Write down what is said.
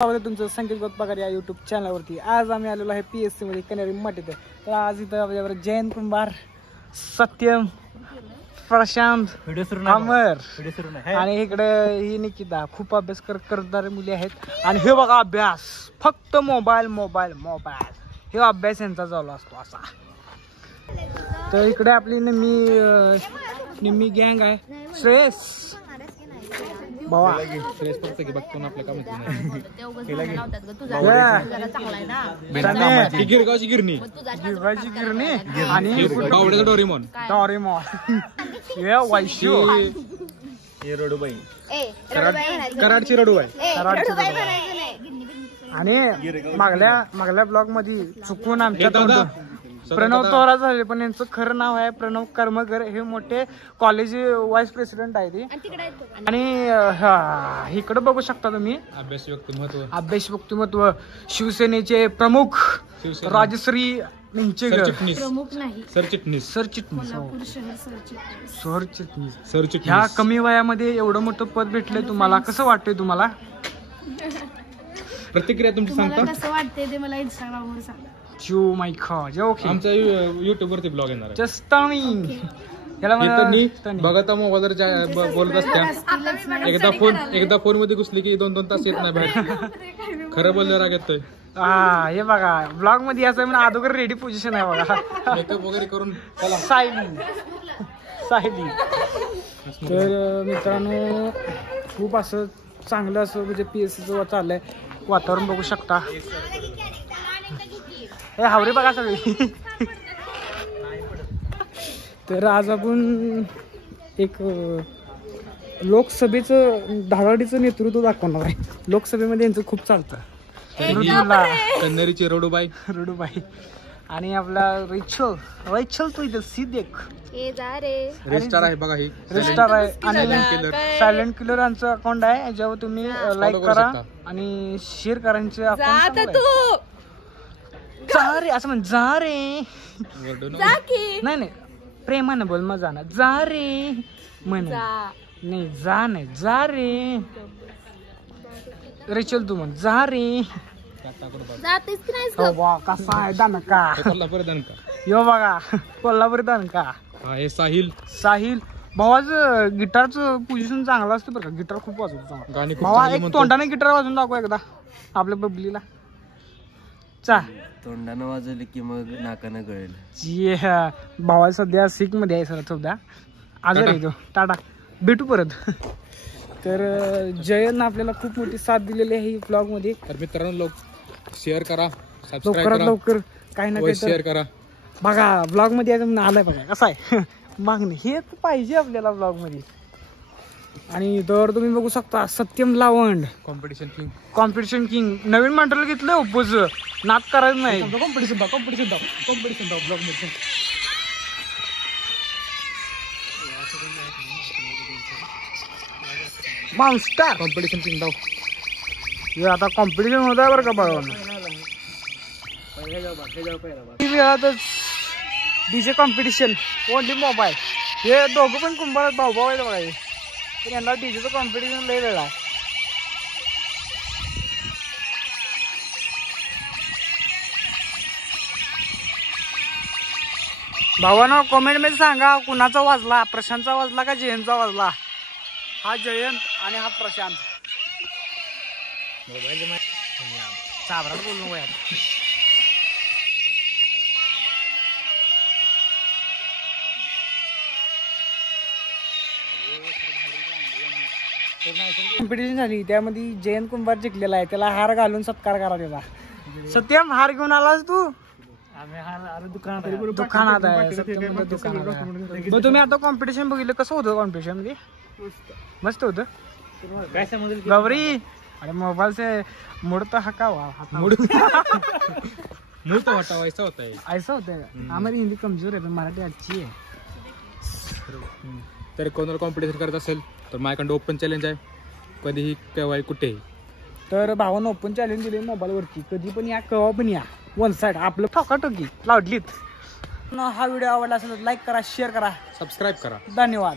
तुमचं संकेत गोतपगार या युट्यूब चॅनलवरती आज आम्ही आलेलो आहे PSC मध्ये कन्यारी मठीत. तर आज इथं आपल्यावर जयंत कुंभार, सत्यम, प्रशांत, अमर आणि इकडे ही निकिता खूप अभ्यास करणारे मुली आहेत. आणि हे बघा अभ्यास फक्त मोबाईल मोबाईल मोबाईल हे अभ्यास यांचा चालू असतो असा. तर इकडे आपली निम्मी गँग आहे. श्रेयस बाबा श्रेयस फक्त की बघतो ना आपल्या कामात गिरगावची गिरणी आणि डोरेमॉन हे वैश्य रडूबाई कराडची रडूबाई आणि मागल्या ब्लॉग मध्ये चुकून आमच्या प्रणव तोरा झाले, पण यांचं खरं नाव आहे प्रणव कर्मकर. हे मोठे कॉलेज व्हाईस प्रेसिडेंट आहे ते. आणि इकडे बघू शकता तुम्ही अभ्यास व्यक्तिमत्व शिवसेनेचे प्रमुख राजश्री सरचिटणीस. ह्या कमी वयामध्ये एवढं मोठं पद भेटलंय तुम्हाला, कसं वाटतंय तुम्हाला? प्रतिक्रिया तुमची सांगता कसं वाटतंय ते मला इंस्टाग्रामवर सांगा. आमचा युट्यूब वरती ब्लॉग येणार बघा मोबाईल बोलत असत्या एकदा फोन मध्ये घुसली की 2-2 तास येत नाही बाहेर. खरं बोललं राग येतोय. हे बघा ब्लॉग मध्ये असं म्हणजे अगोदर रेडी पोझिशन आहे बघा, मेकअप वगैरे करून सायली. तर मित्रांनो खूप असं चांगलं असं म्हणजे PSCचं चाललंय वातावरण बघू शकता. हे हावरे बघा सगळी. तर आज आपण एक लोकसभेचं धाराडीचं नेतृत्व दाखवणार आहे. लोकसभेमध्ये यांचं खूप चालतं. कन्नरीची रडूबाई आणि आपला रैचल तू इथं सिद्धेक रेस्टार आहे बघा. ही रेस्टार आहे आणि सायलेंट किलर यांचं अकाउंट आहे ज्यावर तुम्ही लाईक करा आणि शेअर करायचे अकाउंट. जा रे असं म्हण, जा रे नाही प्रेमानं बोल, मजा ना जा रे म्हण, नाही जा नाही जा रे. रेचल तू म्हण जा रे. कसा आहे दणका यो बघा कोल्हापुरी दणका. साहिल भावाचं गिटारचं पोझिशन चांगलं असतं बरं का. गिटार खूप वाजवतो भावा. एक तोंडाने गिटार वाजवून दाखव एकदा आपल्या बबलीला. तोंडानं वाजवली की मग नाकानं कळेल. भावा सध्या सिक मध्ये आहे सर. सध्या आजार आहे तो. टाटा भेटू परत. तर जयन आपल्याला खूप मोठी साथ दिलेली आहे ब्लॉग मध्ये. तर मित्रांनो शेअर करा, लवकरात लवकर काही ना काही शेअर करा बघा. ब्लॉग मध्ये आलाय बघा कसा आहे मागणी. हे पाहिजे आपल्याला ब्लॉग मध्ये. आणि तर तुम्ही बघू शकता सत्यम लावंड कॉम्पिटिशन किंग नवीन मॉडेल घेतलं. ओप्पोच नाद करायचं नाही. कॉम्पिटिशन ब्लॉग मध्ये मॉन्स्टर कॉम्पिटिशन किंग दाव. हे आता कॉम्पिटिशन होत आहे बरं का बघा. DJ competition only mobile. हे दोघं पण कुंभार भाऊ आहेत बघा. तर यांना डीजेचं कॉम्पिटिशन लय वेळा आहे. भावानो कमेंट मध्ये सांगा कुणाचा वाजला, प्रशांतचा वाजला का जयंतचा वाजला. हा जयंत आणि हा प्रशांत. मोबाईल चाबरात बोलू यार. कॉम्पिटिशन झाली त्यामध्ये जयंत कुंभार जिंकलेला आहे. त्याला हार घालून सत्कार करा त्याचा. सत्यम हार घेऊन आलास तू? दुकानात आहे. दुकानात. तुम्ही आता कॉम्पिटिशन बघितलं कसं होतं? कॉम्पिटिशन मध्ये मस्त होतं. गौरी अरे मोबाईल से मुड़ता हका मूड तो हटावा ऐसा होता है. ऐसा होता है. हमारी हिंदी कमजोर है पण मराठी अच्छी आहे. तरी कोणाला कॉम्पिटिशन करत असेल तर माझ्याकडे ओपन चॅलेंज आहे. कधीही केव्हाही कुठेही. तर भावानं ओपन चॅलेंज दिले मोबाईलवरती. कधी पण या केव्हा पण या. वन साइड आपलं ठोकाठोकी लावलीत. हा व्हिडिओ आवडला असेल तर लाईक करा, शेअर करा, सबस्क्राईब करा. धन्यवाद.